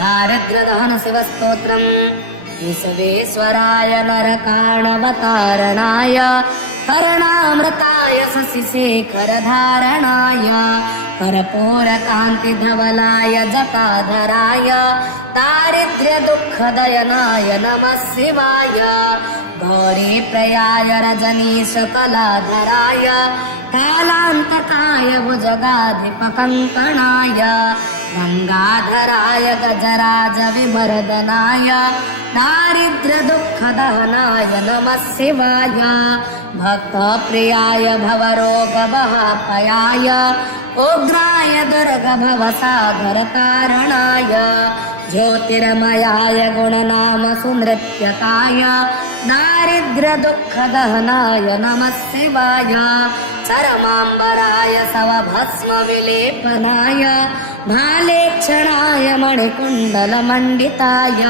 दारिद्र्यदहन शिवस्तोत्रम् विश्वेश्वराय नरकाणवतारणाय कर्णामृताय शशिशेखरधारणाय कर्पूरकान्तिधवलाय जटाधराय दारिद्र्यदुःखदयनाय नमः शिवाय गौरीप्रियाय रजनीशकलाधराय कालान्तकाय भुजगाधिपकङ्कणाय गङ्गाधराय गजराजविमर्दनाय दारिद्र्यदुःखदहनाय नमः शिवाय भक्तप्रियाय भवरोगभयापयाय उग्राय दुर्गभवसागरतारणाय ज्योतिर्मयाय गुणनाम सुनृत्यकाय दारिद्र्यदुःखदहनाय नमः शिवाय चरमाम्बराय सवभस्मविलेपनाय भालेक्षणाय मणिकुण्डलमण्डिताय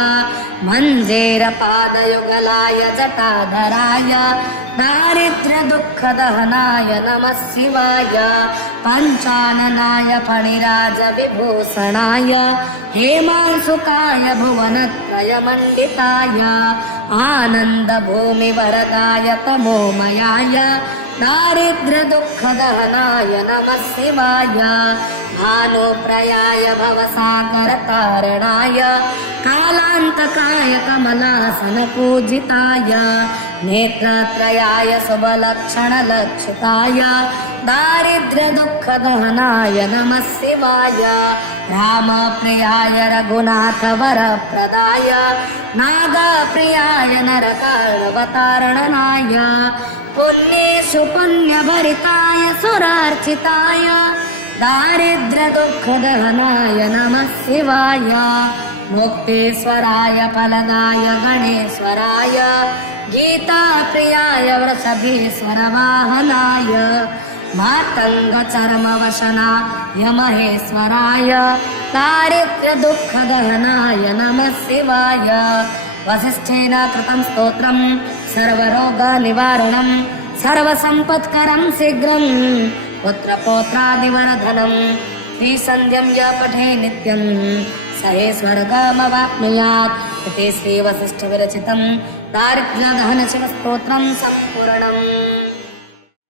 मञ्जेरपादयुगलाय जटाधराय दारिद्र्यदुःखदहनाय नमः शिवाय पञ्चाननाय फणिराजविभूषणाय हेमांशुकाय भुवनत्रयमण्डिताय आनन्दभूमिवरदाय तमोमयाय दारिद्र्यदुःखदहनाय नमः शिवाय भानुप्रयाय भवसागरतारणाय कालान्तकाय कमलासनपूजिताय नेत्रत्रयाय शुभलक्षणलक्षिताय दारिद्र्यदुःखदहनाय नमः शिवाय रामप्रियाय रघुनाथवरप्रदाय नागप्रियाय नरकाणवतारणाय पुण्येषु पुण्यभरिताय सुरार्चिताय दारिद्र्यदुःखदहनाय नमः शिवाय मुक्तेश्वराय फलदाय गणेश्वराय गीताप्रियाय वृषभेश्वरवाहनाय मातङ्गचर्मवशनाय महेश्वराय दारिद्र्यदुःखदहनाय नमः शिवाय वसिष्ठेन कृतं स्तोत्रं सर्वरोगनिवारणं सर्वसम्पत्करं शीघ्रं पुत्रपौत्रादिवर्धनं श्रीसन्ध्यं य पठे नित्यं स हि स्वर्गमवाप्नुयात् इति श्रीवसिष्ठविरचितं दारिद्र्यदहन शिवस्तोत्रं सम्पूर्णम्।